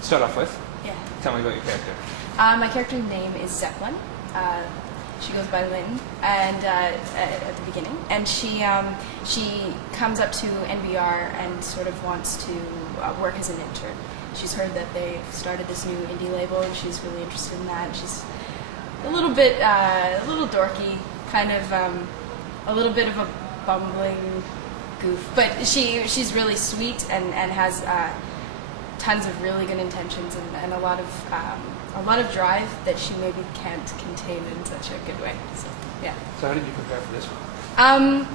Start off with, Yeah. tell me about your character. My character's name is Zeppelin. She goes by Lynn, and at the beginning, and she comes up to NBR and sort of wants to work as an intern. She's heard that they've started this new indie label, and she's really interested in that. She's a little dorky, kind of a little bit of a bumbling goof, but she's really sweet and has tons of really good intentions and a lot of drive that she maybe can't contain in such a good way. So yeah. So how did you prepare for this one?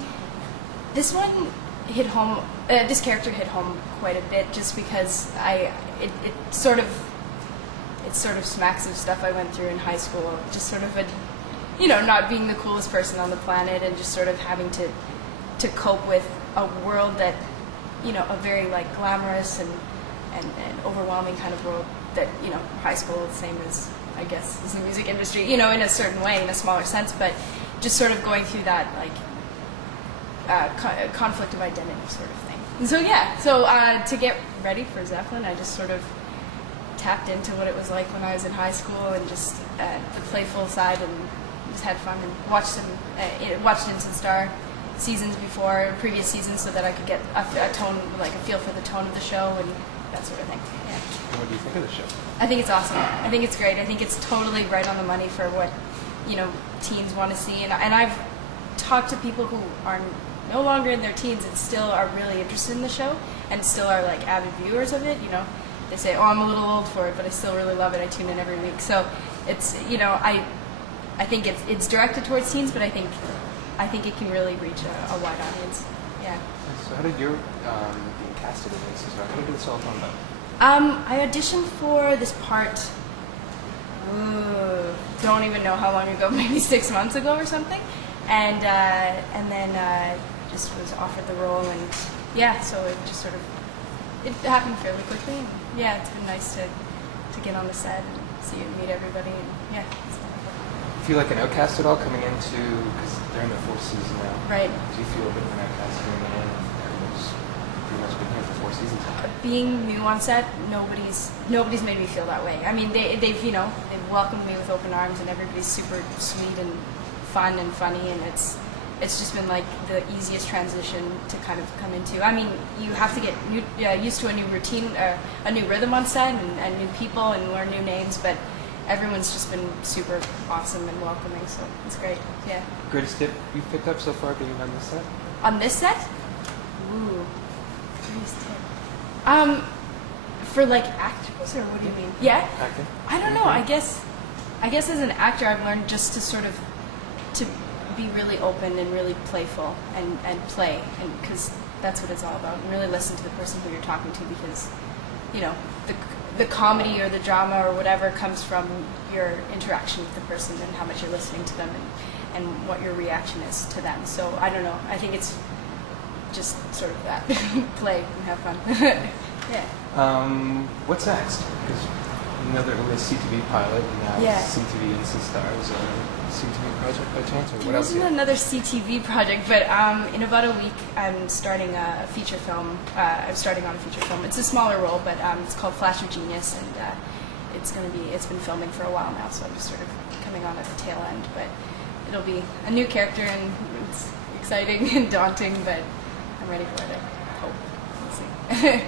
This one hit home. This character hit home quite a bit, just because it sort of smacks of stuff I went through in high school. Just sort of not being the coolest person on the planet, and just sort of having to cope with a world that, a very glamorous and overwhelming kind of world that, high school, the same as, I guess, is the music industry, in a certain way, in a smaller sense, but just sort of going through that, conflict of identity sort of thing. And so, yeah, to get ready for Zeppelin, I just sort of tapped into what it was like when I was in high school, and just the playful side, and just had fun, and watched Instant Star seasons before, previous seasons, so that I could get a feel for the tone of the show, and that sort of thing. Yeah. And what do you think of the show? I think it's awesome. I think it's great. I think it's totally right on the money for what, teens want to see. And I've talked to people who are no longer in their teens and still are really interested in the show, and still are avid viewers of it. They say, "Oh, I'm a little old for it, but I still really love it. I tune in every week." So it's I think it's directed towards teens, but I think it can really reach a wide audience. Yeah. So how did your being casted in this as well? How did this all come about? I auditioned for this part, don't even know how long ago, maybe 6 months ago or something, and then just was offered the role, and yeah, so it just it happened fairly quickly, and yeah, it's been nice to get on the set and see and meet everybody, and yeah. Feel like an outcast at all coming into, because they're in their fourth season now. Right. Do you feel a bit of an outcast coming in? Everyone's pretty much been here for 4 seasons. Being new on set, nobody's made me feel that way. I mean, they've welcomed me with open arms, and everybody's super sweet and fun and funny, and it's just been the easiest transition to kind of come into. I mean, you have to get used to a new routine, a new rhythm on set, and new people, and learn new names, but everyone's just been super awesome and welcoming, so it's great. Yeah. Greatest tip you've picked up so far being on this set? On this set? Ooh, greatest tip. For actors, or what do you mean? Yeah. Acting? I don't know. I guess as an actor, I've learned just to sort of to be really open and really playful and play, and because that's what it's all about. And really listen to the person who you're talking to, because the comedy or the drama or whatever comes from your interaction with the person and how much you're listening to them, and what your reaction is to them. So I don't know. I think it's just sort of that. Play and have fun. Yeah. What's next? Because there was a CTV pilot, and now CTV Instant Star. Is a CTV project by chance, or what There else? wasn't another CTV project, but in about a week I'm starting a feature film. I'm starting on a feature film. It's a smaller role, but it's called Flash of Genius, and it's been filming for a while now, so I'm just sort of coming on at the tail end. But it'll be a new character, and it's exciting and daunting, but I'm ready for it. I hope. We'll see.